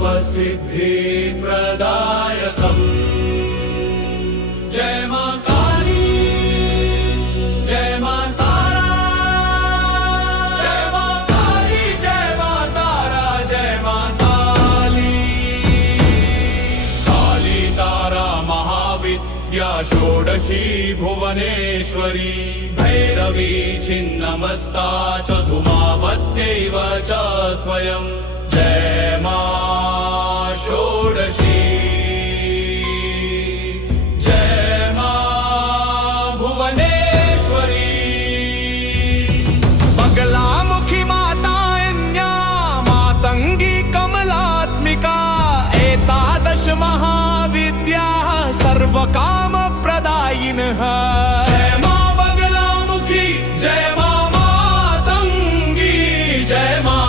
सर्वसिद्धिप्रदायकम् जय मां काली जय मां तारा जय मां काली जय मां तारा जय मां काली काली तारा महाविद्या षोडशी भुवनेश्वरी भैरवी छिन्नमस्ता च धूमावत्यैव च स्वयं जय मां षोडशी जय मां भुवनेश्वरी बगलामुखी मातान्या मातंगी कमलात्मिका एतादश महा